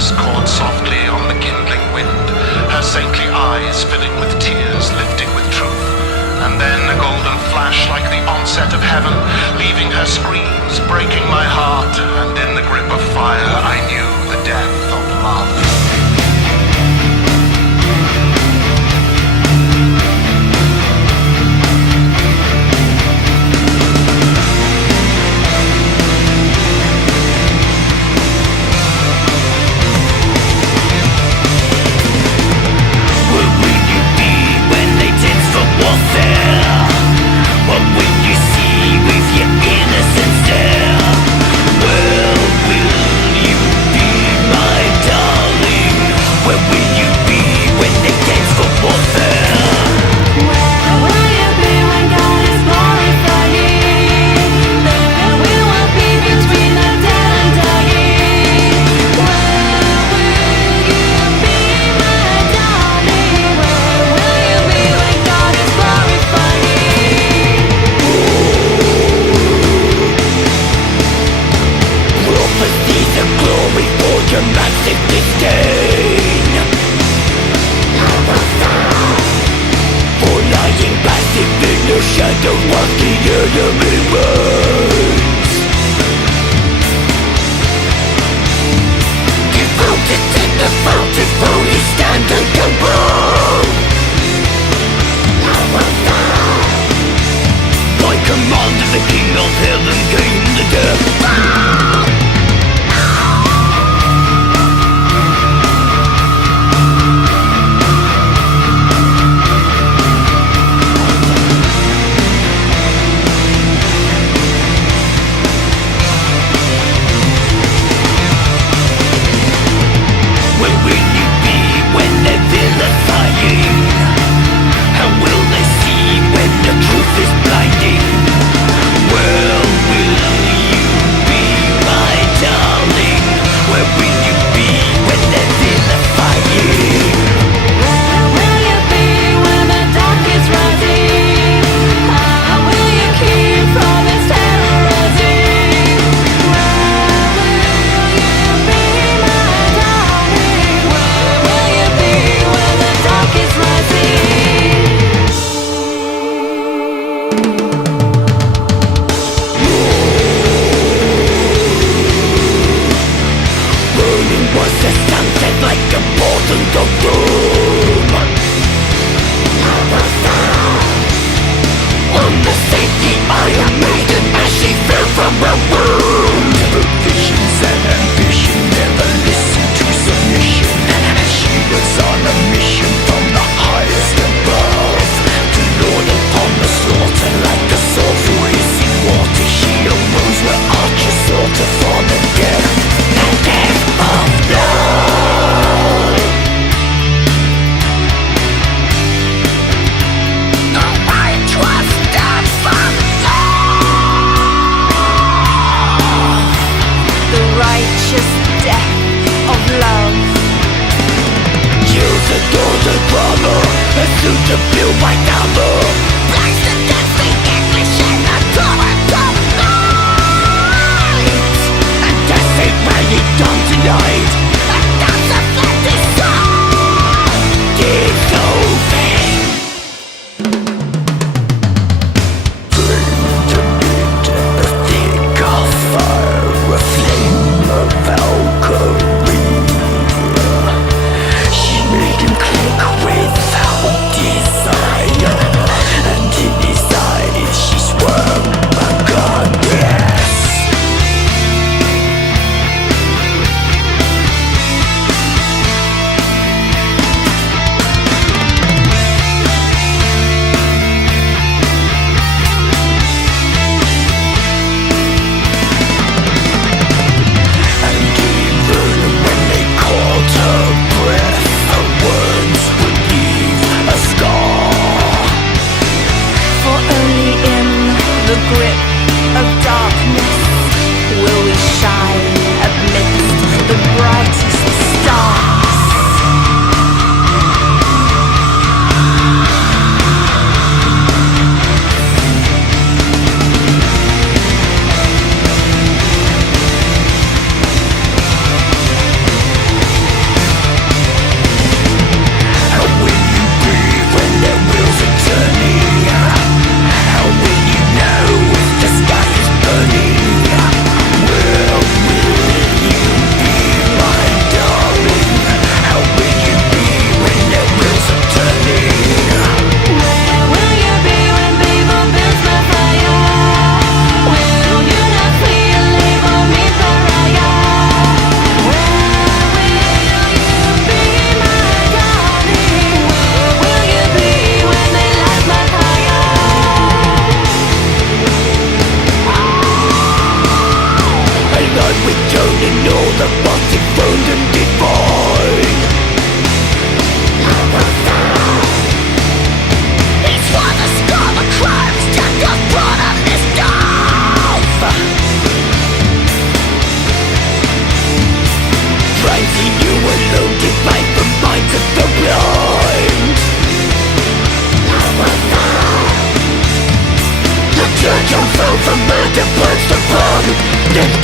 voice caught softly on the kindling wind, her saintly eyes filling with tears, lifting with truth. And then a golden flash like the onset of heaven, leaving her screams, breaking my heart. And in the grip of fire I knew the death of love. Shadow of the enemy burns. Devoted to the fountain, fully stand and burn. By command of the King of Heaven came the death. To feel my number, rise to dance the English and the torrent of light. And death ain't raining down tonight, and that's a plenty song. Dissolving. Burned amid a thick of fire, a flame of Valkyrie. She made him click without desire.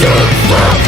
Stop